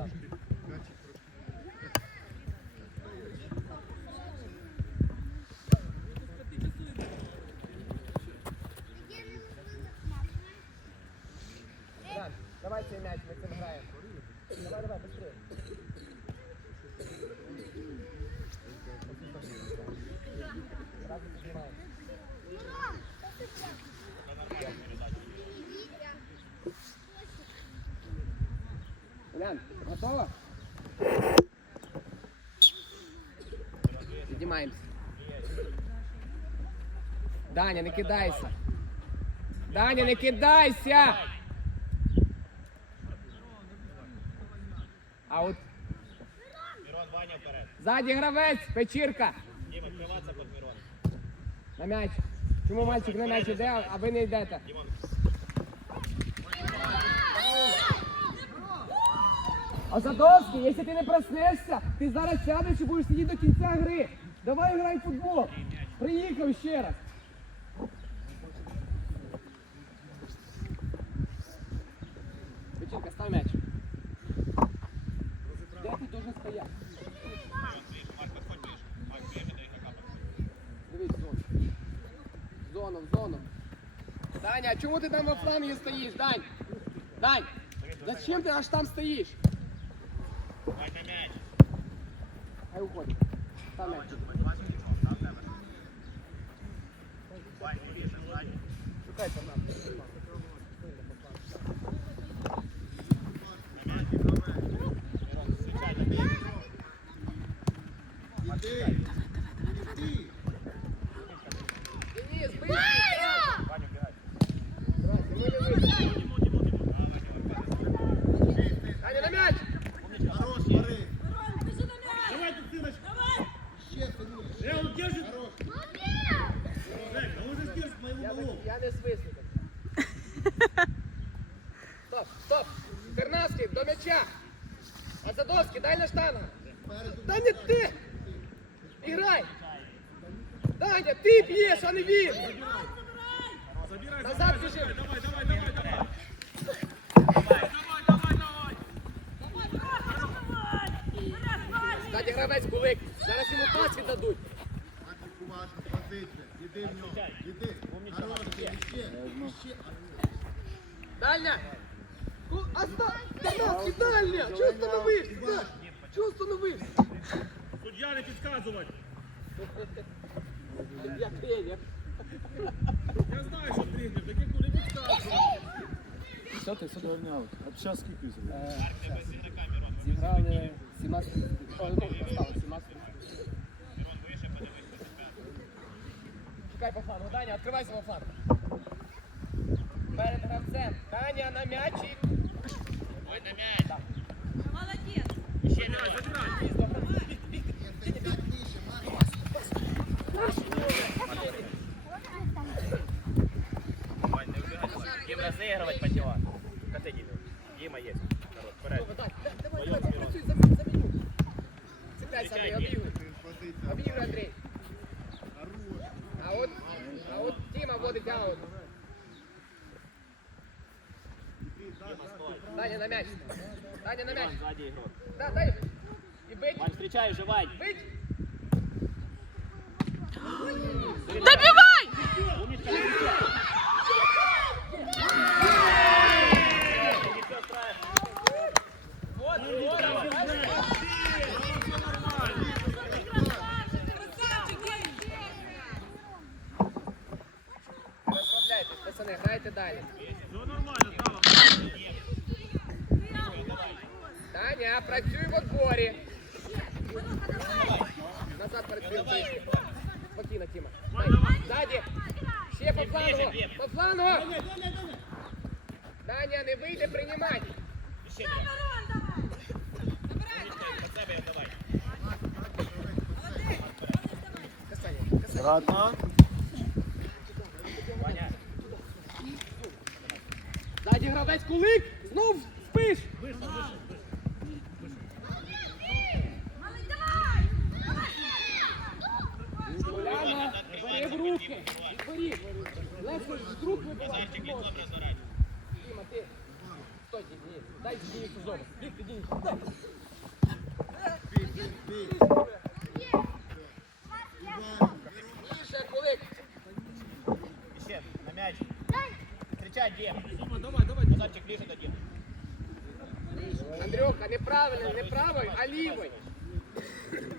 так. Улян, готова? Піднімаємося. Даня, не кидайся. Даня, не кидайся! А от Мирон, Ваня вперед. ззаді гравець, печірка. Діма, відкриватися під Мирон. На м'яч. Чому мальчик на м'яч іде, а ви не йдете? Дімон, Осадовський, якщо ти не проснешся, ти зараз сядеш і будеш сидіти до кінця гри. Давай грай в футбол. Приїхав ще раз. Печінка, став м'яч. Де ти должен стояти? Дивись, зону. Зону, зону. Даня, а чому ти там во флангі стоїш, Дань? Дань, зачем ти аж там стоїш? Хай уходить. Став м'яч. Вань, лівіше, Вань. Шукай там нам. Мирон, ти б'єш, а не він! Забирай, Назад забирай, бежи. забирай. Давай, давай, давай, давай. Ззаді гравець кулик. Зараз йому пас віддадуть. Патрик, уважно, позиція. Іди в нього. Іди. Хорош, ще, ще. Дальня! Ку- Оста... Тернавський, дальня! Чого остановився? Да. Чого остановився? Судья не підказувати. Я тренер. Я знаю, що тренер, таке не підказувати. Що ти сюди орняв? А час скільки зробив? Марк, не без ігрока, Мирон. Зіграли 17 Ой, ну, осталось 17 Мирон, вище, подивись на себе. Чекай по флангу. Даня, відкривайся по флангу. Перед гравцем. Даня на м'ячик. Ой, на м'яч. Молодец! Ще Мирон. П'ятніше, Марк. Вань, не вбігай. Дім, розігрувати по діла. Коти, Діма. Діма є. Народ, вперед. Давай, давай, Твоє, давай, Мирон. працюй, заміню, заміню. Цепляйся, Андрій, Встречай, обігруй. Позиція. Обігруй, Андрій. Хорош. А от, а от Тіма вводить аут. Діма, стой. Даня на м'яч. Даня на м'яч. Мирон, ззаді ігрок. Да, дай. І бить. Вань, встречай уже, Вань. Бить. Добивай! Пацани, грайте далі. Даня, працюй в отборі. Назад ближче Спокійно, Тіма. Дай. Ззаді. Ще по флангу. По флангу. Даня, не вийде, приймай. Ще Мирон. Умничка, под себе Кричать, Дим. Дома, давай, давай. Назарчик ближе до Димы. Андрюха, неправильно, не правою, а лівою.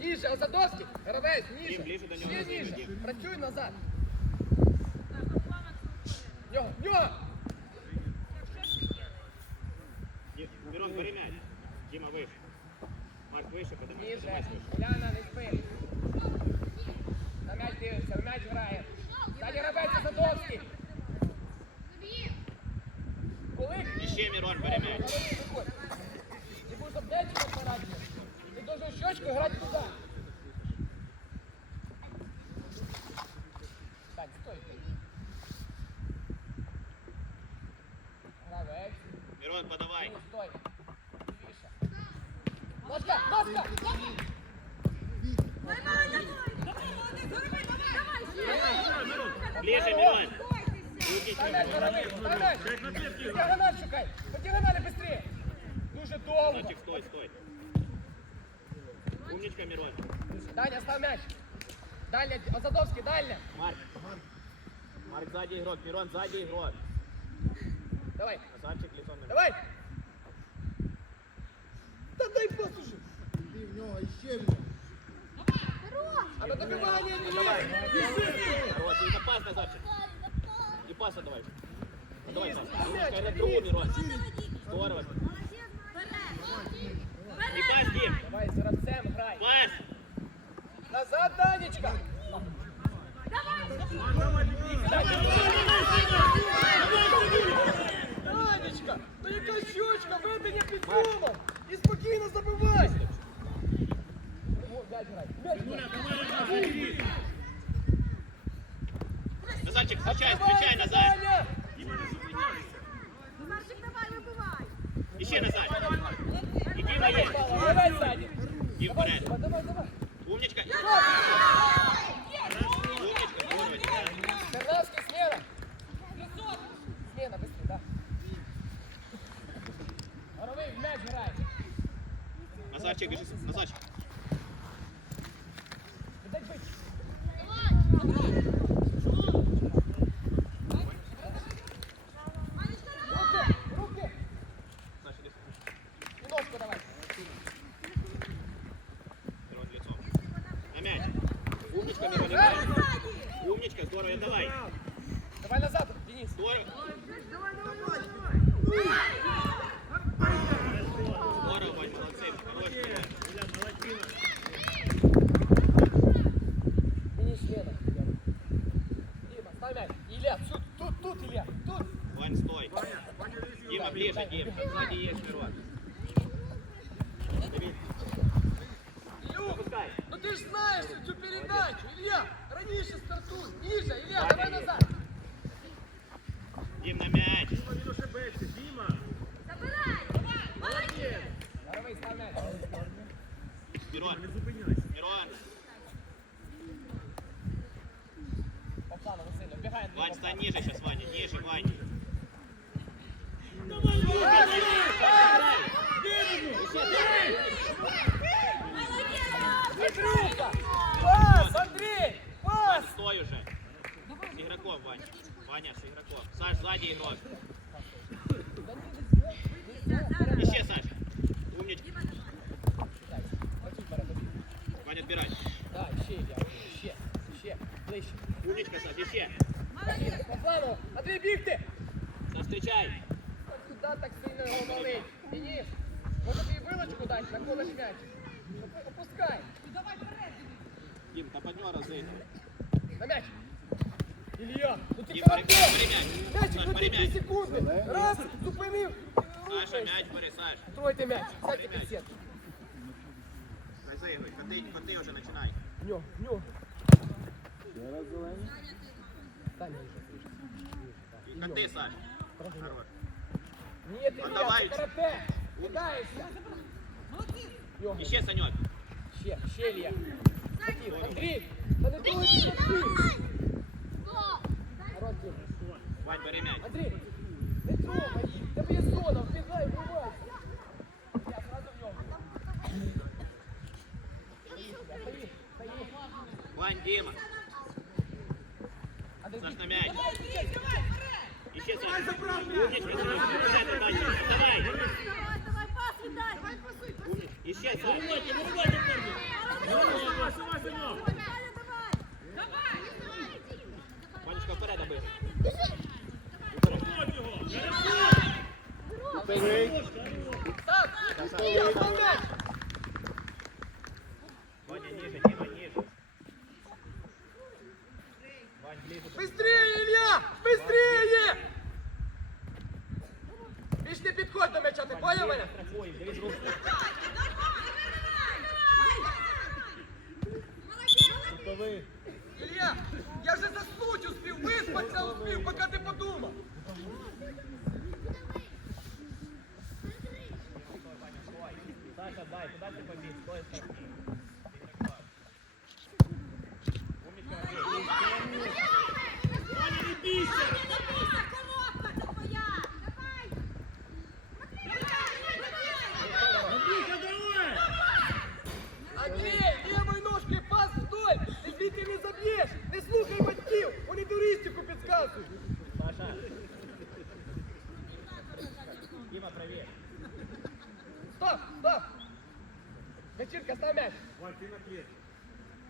Ніже, Озадовський, гравець, ніже. Дім, ближче до нього, Ще ближче, ніже. Дім. Працюй назад. В Нього, в нього. Еще, Мирон, бери мяч. Голови виходь. Ти будеш об опиратися. Ти должен щочку грати туди. стой, стой. Умничка, Мирон. Даня, став м'яч! Дальня, Озадовський, дальня! Марк. Марк сзади игрок, Мирон сзади игрок. Давай, Назарчик лицом на мяч. давай! Та дай пас уже! іди в нього, іще в нього. А на добивання не Давай. лізь! Хорош, и на пас, Назарчик. И пас отдавай. Давай, Лиз, пас. мяч, Умничка, это Лиз. другу, Мирон. Здорово. Давай, з гравцем грай! Пас. Назад, Данечка! Данечка! Давай. Давай назад, Денис! Здорово. Здорово, Вань, молодцы. Хорош, Мирон. Денис, смена! Дима, ставь мяч! Илья, тут, тут, тут, Илья! Тут! Вань, стой. Дима, ближе, Дим. Сзади есть Мирон. Пускай. ну ты ж знаешь цю передачу! Илья, раніше стартуй! Ниже, Илья, давай назад! Дим, на мяч. Він ошибеться, Діма. Горовый, ставь мяч! Мирон. Не зупиняйся. Мирон. По плану, Василий, убегай от Вань, него. стань ниже сейчас, Ваня. Ниже, Вань. Андрюха! Пас, С игроком, Вань. Ваня, с игроком. Саш, сзади игрок. Ищи, Саш. Умничка. Працюй, перед тобі. Ваня, отбирай. Да, ще, Илья, ще, ще, ближче. Умничка, Саш, ищи. Андрій, По плану, Андрій, бігти! Саш, встречай. Куди так сильно його малий? Денис, може тобі вилочку дати, на колиш м'яч? Опу- Опускай, Дим, та партнера за это. на м'яч. Илья, ну ти Дим, бери, карате! бери мяч. М'ячик Саш, на бери 2 мяч. секунди. Раз, зупинив. Саша, мяч бери, Саш. Тройте м'яч, сядьте Бери під м'яч. сітку. Дай заигрывай. Коты, коты уже начинай. В нього, в нього. Ще раз зелені. Стань ниже, слышь. И коты, Саш. Хорош. Ні, ти Отдавай. Илья, це карате. Кидаєшся. В нього. Ищи, Санек. Ще, ще, Илья. Хотів. Андрій, та не трогай Вань, бери мяч. Андрей, не трогай їх. Тебе є зона, вбігай, вбивай. Я зразу в нього. Вань, Дима. Саш на мяч. Давай, Андрей, давай, бери. Ищи, Саш. Давай, забрал, блядь. Давай, давай, пас, видай. Давай, пасуй, пасуй. Ищи, Саш. Вырубайте, вырубайте, парни. Вырубайте, Ваня, ниже, Дима, ниже. Вань, ближе. Быстрее, Ілля! Быстрее! Більш не підходь до м'яча, ти поняв мене? Ой, дивись руку. Кутовий. Ілля, я вже заснуть успів, виспатися успів, поки ти подумав. Саша, дай, куда ты побег? Стой, стой.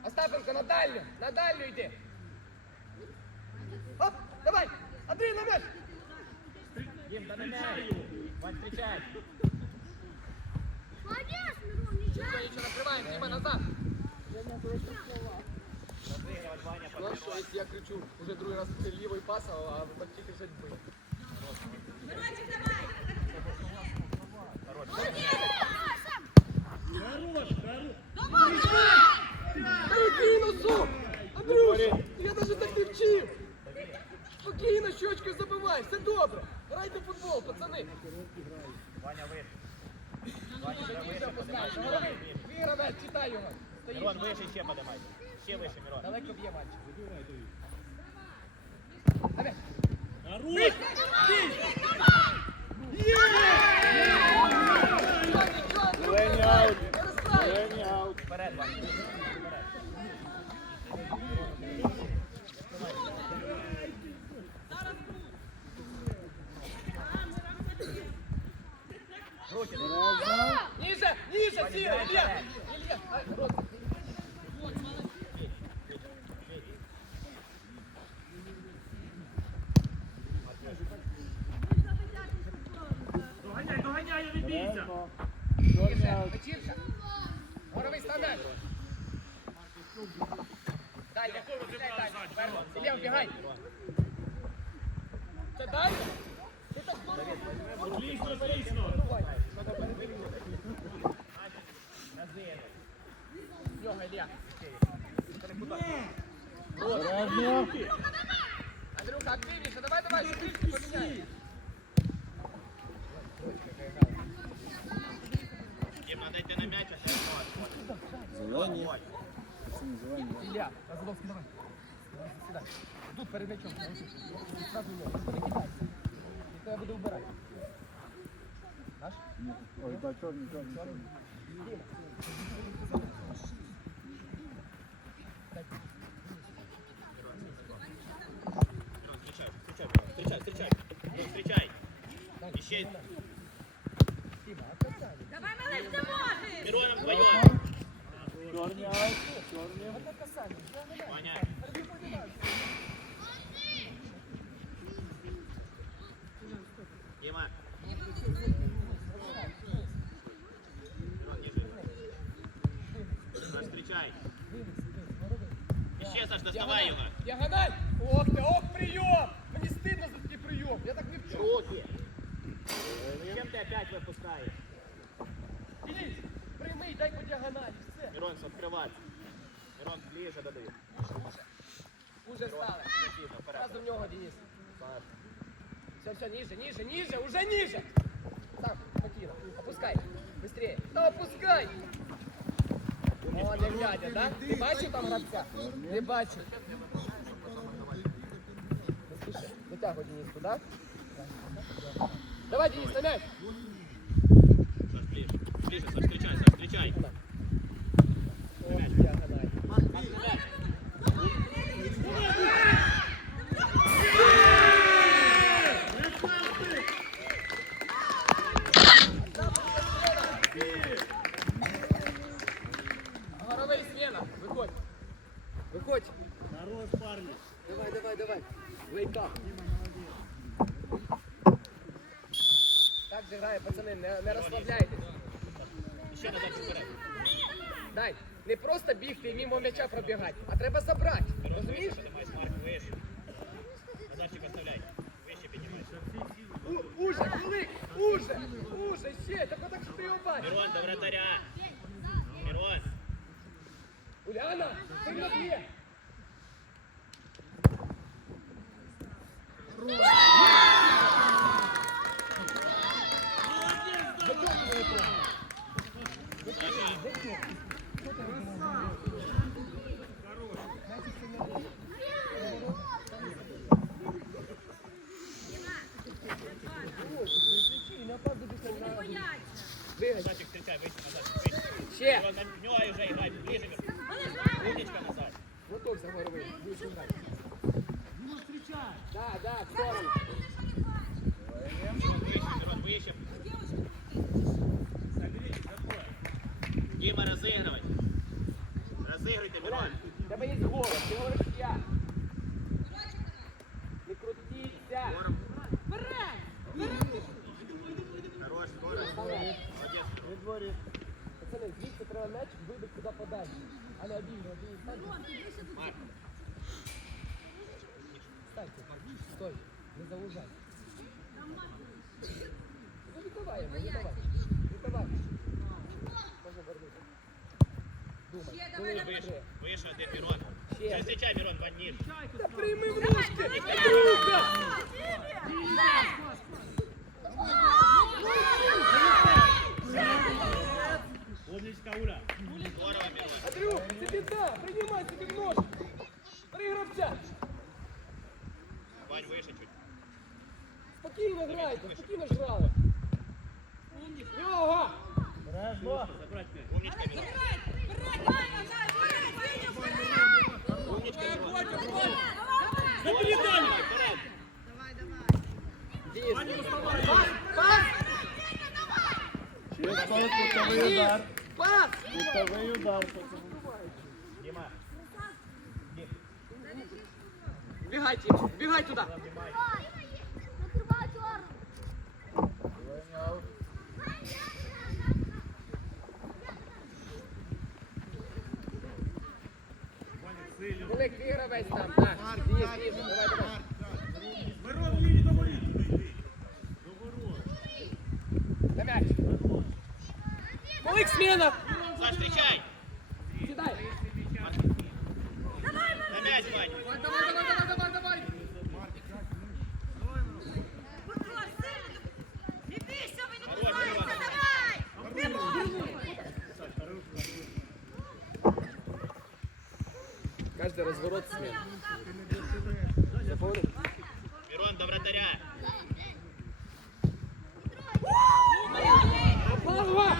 Остапенко, на дальню, на дальню йди. Андрюха, активніше, давай, давай, швидше поміняй. Дим, надо идти на мяч, а сейчас Зелені. Сині, Зелені. Ілля, Разловський, давай. Сідай. Тут перед м'ячом. Сразу його. Не кидайся. Ніхто я буду вбирати. Наш? Ні. Ой, так, чорний, чорний, чорний. Ищи. Тіма, а це далі. Давай, малыш, ти можеш. Мироном вдвоем. Чорний аут. Чорний. Це ты опять выпускаешь? Іллісь, прийми, дай по діагоналі. Все. Мирон, открывать. Мирон, ближе додаю. Уже стало. Спасибо, вперед. Сразу в нього, Денис. Все, все, ниже, ниже, ниже, уже ниже. Так, спокійно. Опускай. Быстрее. Та опускай. О, не глядя, да? Ти бачив там гравця? Не бачу. Не спіши. Витягуй Денис туди. Давай, Денис, на мяч. Саш, ближе. Ближе, Саш, встречай, Саш, встречай. О, і мимо м'яча пробігати, а треба забрати. Розумієш? Поднимайся, Марк, выше. Назарчик оставляй. Выше поднимайся. У- Уже, Кулик, уже, уже, ще, так отак що ти його бачиш. Мирон, до вратаря. Мирон. Уляна, ти не б'є. Двигай. Ще. Мирон, на него уже играй. Ближе, Мирон. Умничка, Назар. Готовься, горовий. Выше, вже. выше, один, Мирон. Ще. Сейчас встречай, Мирон, два ниже. Та прийми в ручки! Друга! Умничка, Уля. Здорово, Мирон. Андрюх, це біда! Приймай собі в ножку! Три гравця! Вань, выше чуть. Спокійно грайте, спокійно ж грали. Йога! Забрать удар. Пас! Кутовий удар, пацани. Дима, Бігай, Тім, бігай туди! Велик, ти гравець там, так. Марк, Дій, грай, дій, давай, давай. Велик, сміна! Саш, встречай. Сідай! На мяч, Вань. Давай, давай, давай, давай, давай, давай! Не бійся, ви не відбувається, давай! Тимур! Каждый разворот смена. Запомнил? Мирон, до вратаря. Павла!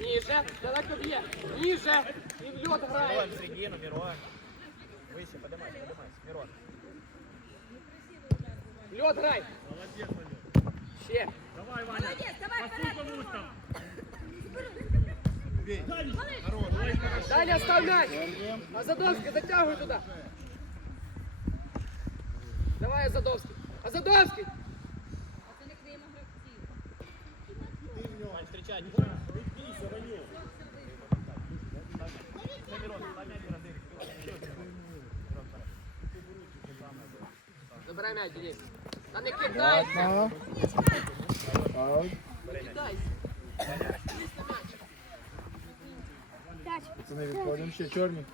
Ниже, далеко б'є. Ниже. І в льот грає. Мирон, в середину, Мирон. Выше, поднимайся, поднимайся. Мирон. В льот грай. Молодец, Ваня. Ще. Давай, Ваня. Молодець, давай Пасуй вперед! комусь там. Бей. Даня, Хорош. Даня, став м'яч. Азадовський, затягуй туди. Давай, Азадовський. Азадовський. Вань, встречай. Денис. Та не кидайся. Аут. Пацани, відходимо ще чорні.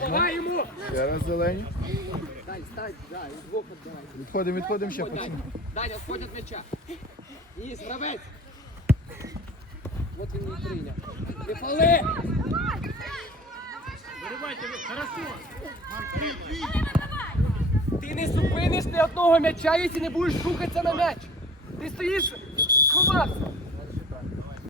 Помагай йому. Ще раз зелені. Дань, стань, да, і двох віддавай. Відходимо, відходимо ще, пацани. Даня, сходь від м'яча. Денис, гравець. От він не прийняв. Не пали. Виривайте, ви- хорошо. Ти не зупиниш ні одного м'яча, якщо не будеш рухатися на м'яч. Ти стоїш, сховався.